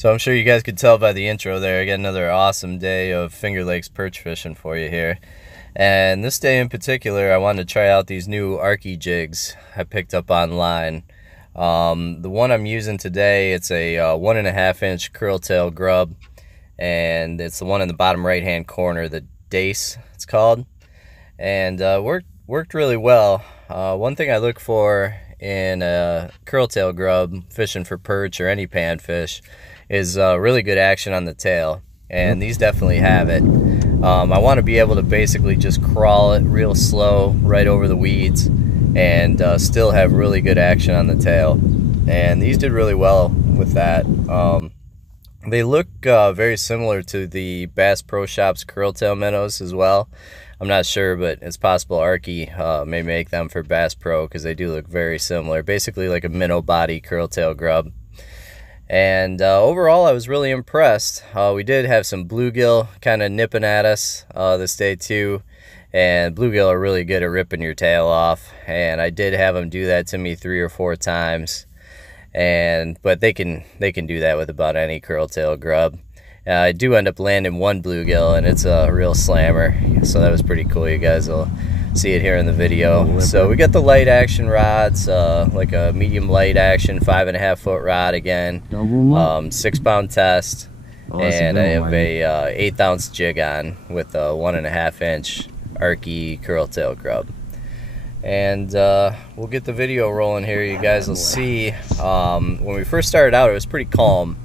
So I'm sure you guys could tell by the intro there, I got another awesome day of Finger Lakes perch fishing for you here. And this day in particular, I wanted to try out these new Arkie jigs I picked up online. The one I'm using today, it's a 1.5 inch curl tail grub, and it's the one in the bottom right hand corner, the Dace it's called, and worked really well. One thing I look for in a curl tail grub fishing for perch or any panfish is really good action on the tail, and these definitely have it. I want to be able to basically just crawl it real slow right over the weeds and still have really good action on the tail, and these did really well with that. They look very similar to the Bass Pro Shops Curl Tail Minnows as well. I'm not sure, but it's possible Arkie may make them for Bass Pro, because they do look very similar. Basically like a minnow body curl tail grub. And overall, I was really impressed. We did have some bluegill kind of nipping at us this day too. And bluegill are really good at ripping your tail off. And I did have them do that to me 3 or 4 times. But they can do that with about any curl tail grub. I do end up landing one bluegill, and it's a real slammer. So that was pretty cool. You guys will see it here in the video. So we got the light action rods, like a medium light action 5.5 foot rod again, 6 pound test, and I have a 1/8 ounce jig on with a 1.5 inch Arkie curl tail grub. And we'll get the video rolling here. You guys will see when we first started out, it was pretty calm,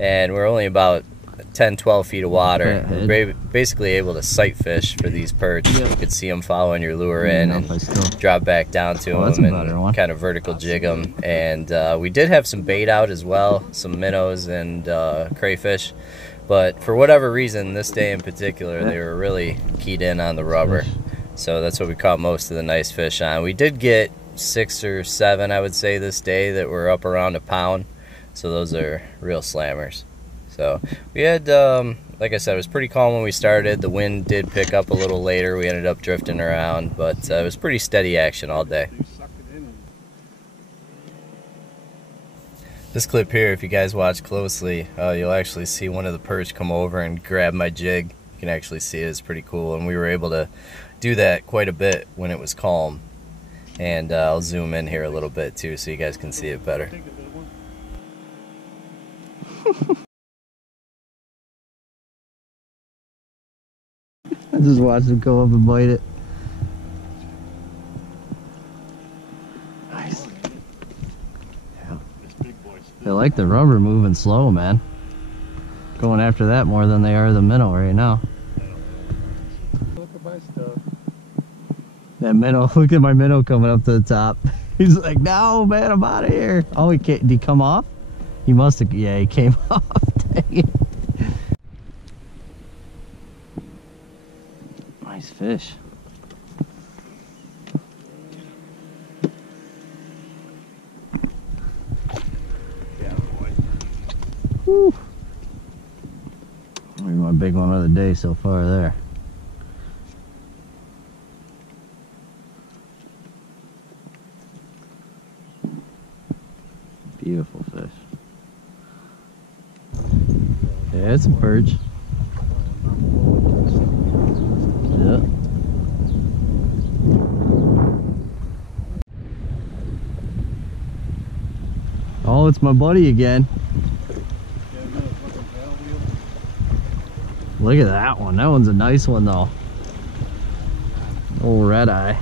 and we're only about 10-12 feet of water. We're basically able to sight fish for these perch. You could see them following your lure in and drop back down to them and kind of vertical jig them. And we did have some bait out as well, some minnows and crayfish, but for whatever reason this day in particular they were really keyed in on the rubber, so that's what we caught most of the nice fish on. We did get 6 or 7, I would say, this day that were up around a pound, so those are real slammers. So we had, like I said, it was pretty calm when we started. The wind did pick up a little later. We ended up drifting around, but it was pretty steady action all day. This clip here, if you guys watch closely, you'll actually see one of the perch come over and grab my jig. You can actually see it. It's pretty cool, and we were able to do that quite a bit when it was calm. And I'll zoom in here a little bit too so you guys can see it better. I just watched him go up and bite it. Nice. Yeah. They like the rubber moving slow, man. Going after that more than they are the minnow right now. Look at my stuff. That minnow, look at my minnow coming up to the top. He's like, no, man, I'm out of here. Oh, he can't, did he come off? He must have, yeah, he came off. Dang it. Nice fish. Yeah, boy. Whew. Maybe my big one of the day so far there. Beautiful fish. Yeah, it's a perch. Yeah. Oh, it's my buddy again. Look at that one. That one's a nice one though. Old red eye.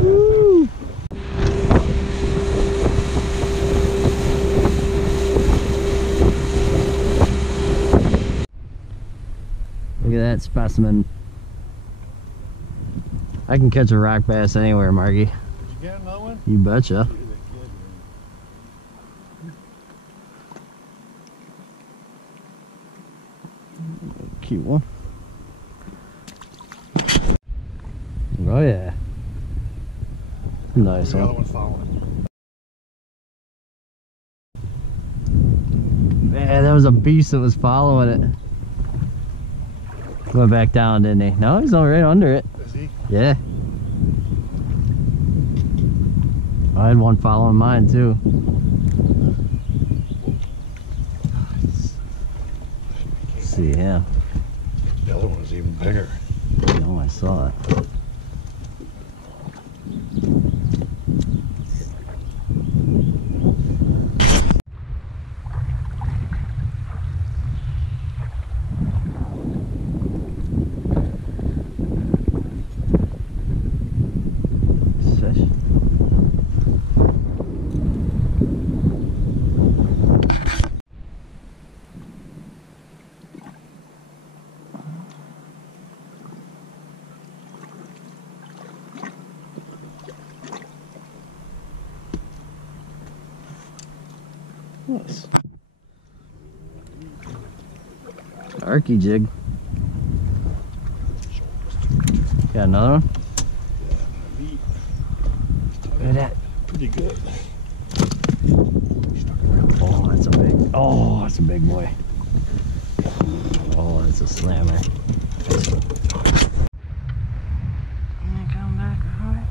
Woo. Look at that specimen. I can catch a rock bass anywhere, Margie. Did you get another one? You betcha. Cute one. Oh yeah. Nice The other one. one's following. Man, that was a beast that was following it. Went back down, didn't he? No, he's all right under it. Is he? Yeah. I had one following mine too. see, yeah. The other one's even bigger. No, I saw it. Fish. Nice. Arkie jig. Got another one? Look at that. Pretty good. Oh, that's a big boy. Oh, that's a slammer. Come back, alright.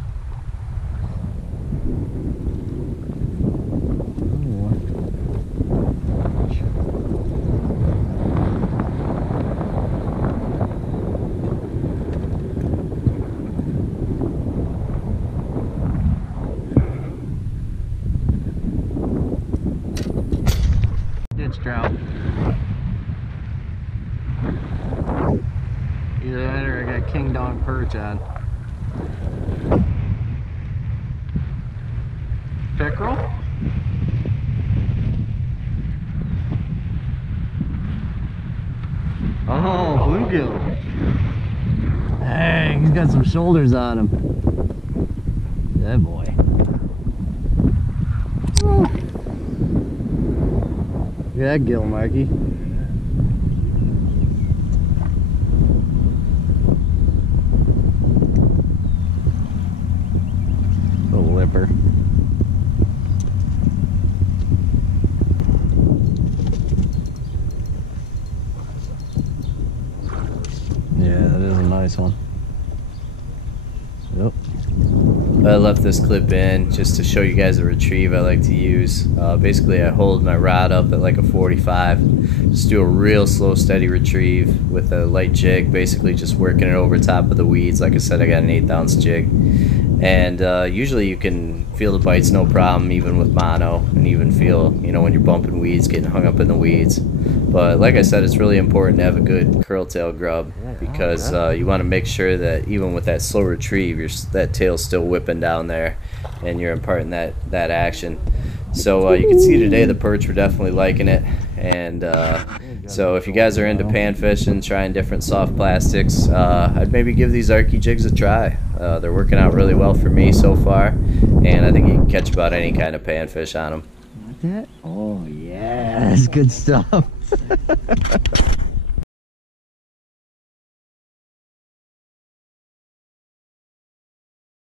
Ditch trout. Either that or I got king dog perch on. Pickerel? Oh, bluegill. Hey, he's got some shoulders on him. That boy. Woo. Look at that gill, Marky. Little lipper. Yeah, that is a nice one. Yep. I left this clip in just to show you guys a retrieve I like to use. Basically, I hold my rod up at like a 45. Just do a real slow, steady retrieve with a light jig, basically just working it over top of the weeds. Like I said, I got an 1/8 ounce jig. And usually you can feel the bites no problem, even with mono, and even feel, you know, when you're bumping weeds, getting hung up in the weeds. But like I said, it's really important to have a good curl tail grub, because you want to make sure that even with that slow retrieve, that tail's still whipping down there and you're imparting that action. So you can see today the perch were definitely liking it. And so if you guys are into pan fishing, trying different soft plastics, I'd maybe give these Arkie jigs a try. They're working out really well for me so far, and I think you can catch about any kind of panfish on them. Like that? Oh yeah, that's good stuff.